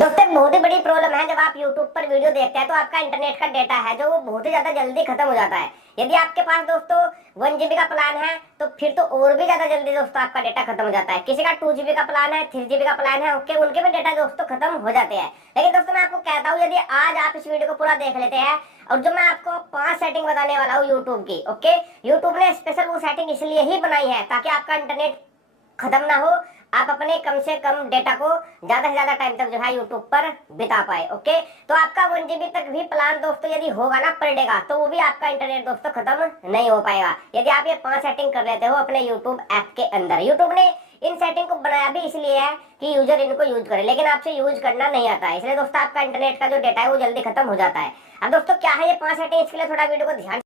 दोस्तों एक बहुत ही बड़ी प्रॉब्लम है, जब आप YouTube पर वीडियो देखते हैं तो आपका इंटरनेट का डेटा है जो वो बहुत ही ज्यादा जल्दी खत्म हो जाता है। यदि आपके पास दोस्तों 1 GB का प्लान है तो फिर तो और भी ज्यादा जल्दी दोस्तों आपका डेटा खत्म हो जाता है। किसी का 2 GB का प्लान है, 3 GB का प्लान है, ओके, उनके भी डेटा दोस्तों खत्म हो जाते हैं। लेकिन दोस्तों मैं आपको कहता हूँ, यदि आज आप इस वीडियो को पूरा देख लेते हैं और जो मैं आपको 5 सेटिंग बताने वाला हूँ यूट्यूब की, ओके, यूट्यूब ने स्पेशल वो सेटिंग इसलिए ही बनाई है ताकि आपका इंटरनेट खत्म ना हो, आप अपने कम से कम डेटा को ज्यादा से ज्यादा टाइम तक जो है यूट्यूब पर बिता पाए। ओके, तो आपका 1 GB तक भी प्लान दोस्तों यदि होगा ना पर डे का, तो वो भी आपका इंटरनेट दोस्तों खत्म नहीं हो पाएगा यदि आप ये 5 सेटिंग कर लेते हो अपने यूट्यूब ऐप के अंदर। यूट्यूब ने इन सेटिंग को बनाया भी इसलिए है कि यूजर इनको यूज करे, लेकिन आपसे यूज करना नहीं आता है, इसलिए दोस्तों आपका इंटरनेट का जो डेटा है वो जल्दी खत्म हो जाता है। अब दोस्तों क्या है ये 5 सेटिंग, इसके लिए थोड़ा वीडियो को ध्यान।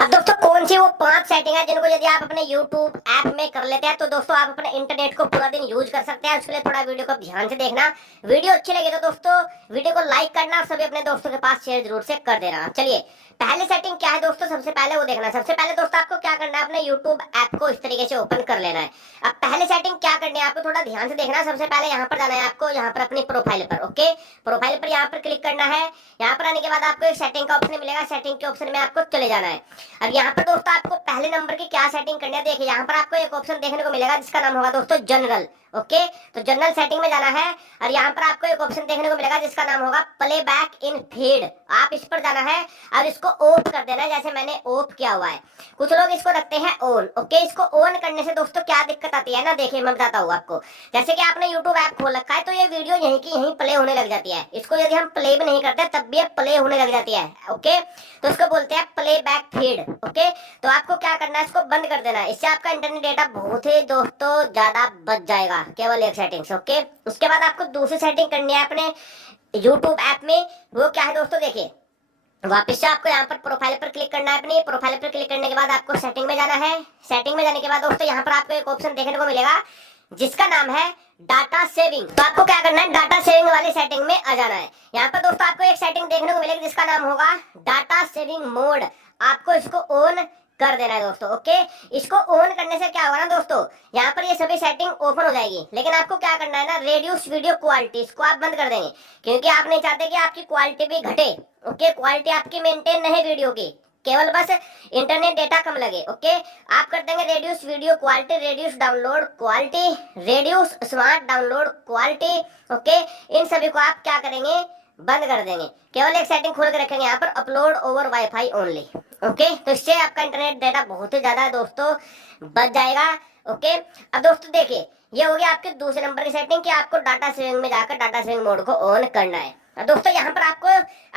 अब दोस्तों कौन सी वो 5 सेटिंग है जिनको यदि आप अपने YouTube ऐप में कर लेते हैं तो दोस्तों आप अपने इंटरनेट को पूरा दिन यूज कर सकते हैं। उसके लिए थोड़ा वीडियो को ध्यान से देखना। वीडियो अच्छी लगी तो दोस्तों वीडियो को लाइक करना और सभी अपने दोस्तों के पास शेयर जरूर से कर देना। चलिए पहली सेटिंग क्या है दोस्तों, सबसे पहले वो देखना। सबसे पहले दोस्तों आपको क्या करना है, अपने YouTube ऐप को इस तरीके से ओपन कर लेना है। अब पहले सेटिंग क्या करनी है आपको थोड़ा ध्यान से देखना। सबसे पहले यहाँ पर जाना है आपको, यहाँ पर अपनी प्रोफाइल पर, ओके, प्रोफाइल पर यहाँ पर क्लिक करना है। यहाँ पर आने के बाद आपको एक सेटिंग का ऑप्शन मिलेगा, सेटिंग के ऑप्शन में आपको चले जाना है। अब यहाँ पर दोस्तों आपको पहले नंबर की क्या सेटिंग करनी है, देखिए यहाँ पर आपको एक ऑप्शन देखने को मिलेगा जिसका नाम होगा दोस्तों जनरल। ओके, तो जनरल सेटिंग में जाना है और यहाँ पर आपको एक ऑप्शन देखने को मिलेगा जिसका नाम होगा प्ले बैक इन फीड। आप इस पर जाना है और इसको ऑफ कर देना है, जैसे मैंने ऑफ किया हुआ है। कुछ लोग इसको रखते हैं ऑन। ओके, इसको ऑन करने से दोस्तों क्या दिक्कत आती है ना, देखिए मैं बताता हूँ आपको। जैसे कि आपने यूट्यूब ऐप खोल रखा है तो ये वीडियो यहीं की यहीं प्ले होने लग जाती है। इसको यदि हम प्ले भी नहीं करते तब भी ये प्ले होने लग जाती है। ओके, तो इसको बोलते हैं प्ले बैक फीड। ओके, तो आपको क्या करना है, इसको बंद कर देना है। इससे आपका इंटरनेट डेटा बहुत ही दोस्तों ज्यादा बच जाएगा, केवल एक सेटिंग। ओके, उसके बाद आपको दूसरी सेटिंग करनी है अपने YouTube ऐप में। वो क्या है दोस्तों, देखिए वापस से आपको यहाँ पर प्रोफाइल पर क्लिक करना है। अपनी प्रोफाइल पर क्लिक करने के बाद आपको सेटिंग में जाना है। सेटिंग में जाने के बाद दोस्तों यहाँ पर आपको एक ऑप्शन देखने को मिलेगा जिसका नाम है डाटा सेविंग। तो आपको क्या करना है, डाटा सेविंग वाली सेटिंग में आ जाना है। यहाँ पर दोस्तों आपको एक सेटिंग देखने को मिलेगी जिसका नाम होगा डाटा सेविंग मोड। आपको इसको ऑन कर देना है दोस्तों। ओके, इसको ऑन करने से क्या होगा ना दोस्तों, यहाँ पर ये सभी सेटिंग ओपन हो जाएगी। लेकिन आपको क्या करना है ना, रेड्यूस वीडियो क्वालिटी, इसको आप बंद कर देंगे क्योंकि आप नहीं चाहते कि आपकी क्वालिटी भी घटे। ओके, क्वालिटी आपकी मेंटेन नहीं वीडियो की, केवल बस इंटरनेट डेटा कम लगे। ओके, आप कर देंगे reduce video quality, reduce download quality, reduce smart download quality. Okay, इन सभी को आप क्या करेंगे, बंद कर देंगे। केवल एक सेटिंग खोल के रखेंगे यहाँ पर, upload over wifi only. Okay, तो इससे आपका इंटरनेट डेटा बहुत ही ज्यादा दोस्तों बच जाएगा। ओके, अब दोस्तों देखिए ये हो गया आपके दूसरे नंबर की सेटिंग कि आपको डाटा सेविंग में जाकर डाटा सेविंग मोड को ऑन करना है। अब दोस्तों यहाँ पर आपको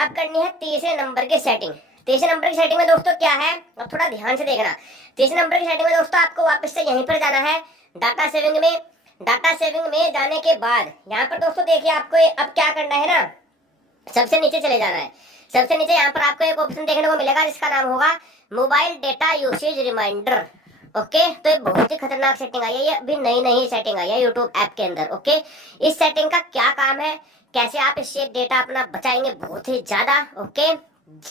अब करनी है तीसरे नंबर की सेटिंग। तीसरे नंबर की सेटिंग में दोस्तों क्या है, अब थोड़ा ध्यान से देखना। तीसरे नंबर की सेटिंग में दोस्तों आपको वापस से यहीं पर जाना है डाटा सेविंग में। डाटा सेविंग में जाने के बाद यहाँ पर दोस्तों देखिए आपको अब क्या करना है ना, सबसे नीचे चले जाना है। सबसे नीचे यहाँ पर आपको एक ऑप्शन देखने को मिलेगा जिसका नाम होगा mobile data usage reminder. Okay, तो ये बहुत ही खतरनाक सेटिंग आई है, ये अभी नई नई सेटिंग आई है यूट्यूब ऐप के अंदर। ओके, इस सेटिंग का क्या काम है, कैसे आप इससे डेटा अपना बचाएंगे बहुत ही ज्यादा, ओके,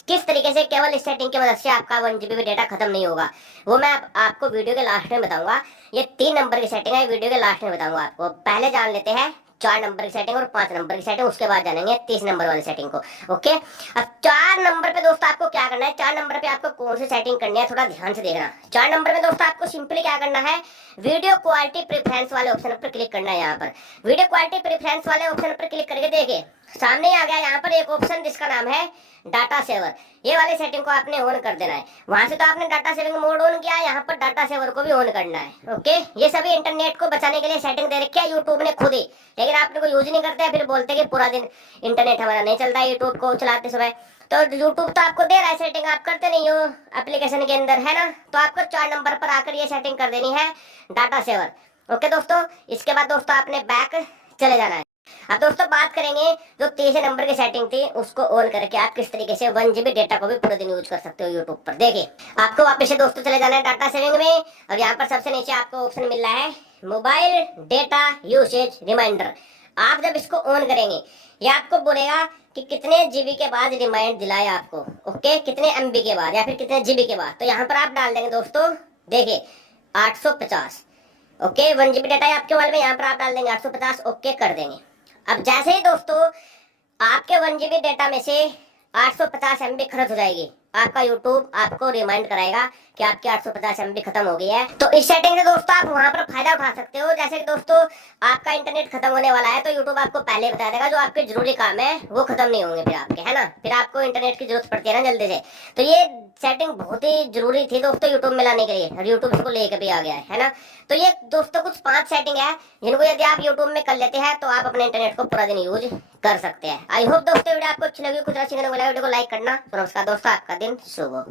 किस तरीके से केवल इस सेटिंग की मदद से आपका 1 GB डेटा खत्म नहीं होगा, वो मैं आपको वीडियो के लास्ट में बताऊंगा। ये 3 नंबर की सेटिंग है, वीडियो के लास्ट में बताऊंगा आपको। पहले जान लेते हैं 4 नंबर की सेटिंग और 5 नंबर की सेटिंग, उसके बाद जानेंगे 30 नंबर वाली सेटिंग को। ओके, अब 4 नंबर पे दोस्तों आपको क्या करना है, 4 नंबर पे आपको कौन सी सेटिंग करनी है थोड़ा ध्यान से देखना। 4 नंबर में दोस्तों आपको सिंपली क्या करना है, वीडियो क्वालिटी प्रेफरेंस वाले ऑप्शन पर क्लिक करना है। यहाँ पर वीडियो क्वालिटी प्रेफरेंस वाले ऑप्शन पर क्लिक करके देखिए सामने आ गया यहाँ पर एक ऑप्शन जिसका नाम है डाटा सेवर। ये वाली सेटिंग को आपने ऑन कर देना है। वहां से तो आपने डाटा सेविंग मोड ऑन किया, यहाँ पर डाटा सेवर को भी ऑन करना है। ओके, ये सभी इंटरनेट को बचाने के लिए सेटिंग दे रखी है यूट्यूब ने खुद ही, लेकिन आप लोग यूज नहीं करते, फिर बोलते कि पूरा दिन इंटरनेट हमारा नहीं चलता है यूट्यूब को चलाते समय। तो यूट्यूब तो आपको दे रहा है सेटिंग, आप करते नहीं हो एप्लीकेशन के अंदर, है ना। तो आपको 4 नंबर पर आकर ये सेटिंग कर देनी है डाटा सेवर। ओके दोस्तों, इसके बाद दोस्तों आपने बैक चले जाना है। अब दोस्तों बात करेंगे जो तीसरे नंबर की सेटिंग थी उसको ऑन करके आप किस तरीके से 1 GB डेटा को भी पूरे दिन यूज कर सकते हो यूट्यूब पर। देखिए आपको वापस से दोस्तों चले जाना है डाटा सेविंग में और यहाँ पर सबसे नीचे आपको ऑप्शन मिल रहा है मोबाइल डेटा यूसेज रिमाइंडर। आप जब इसको ऑन करेंगे ये आपको बोलेगा कि कितने जीबी के बाद रिमाइंड दिलाए आपको। ओके, कितने MB के बाद या फिर कितने GB के बाद। तो यहाँ पर आप डाल देंगे दोस्तों, देखिए 850। ओके 1 GB डाटा है आपके मोबाइल में, यहाँ पर आप डाल देंगे 850, ओके कर देंगे। अब जैसे ही दोस्तों आपके 1 GB डाटा में से 850 MB खर्च हो जाएगी, आपका YouTube आपको रिमाइंड कराएगा कि आपकी 850 MB खत्म हो गई है। तो इस सेटिंग से दोस्तों आप वहां पर फायदा उठा सकते हो। जैसे कि दोस्तों आपका इंटरनेट खत्म होने वाला है तो YouTube आपको पहले बता देगा, जो आपके जरूरी काम है वो खत्म नहीं होंगे फिर आपके, है ना। फिर आपको इंटरनेट की जरूरत पड़ती है ना जल्दी से। तो ये सेटिंग बहुत ही जरूरी थी दोस्तों यूट्यूब में लाने के लिए, और यूट्यूब इसको लेके भी आ गया है ना। तो ये दोस्तों कुछ 5 सेटिंग है जिनको यदि आप यूट्यूब में कर लेते हैं तो आप अपने इंटरनेट को पूरा दिन यूज कर सकते हैं। आई होप दोस्तों वीडियो आपको अच्छी लगी, कुछ अच्छी लगने वाला वीडियो को लाइक करना। तो नमस्कार दोस्तों, आपका दिन शुभ हो।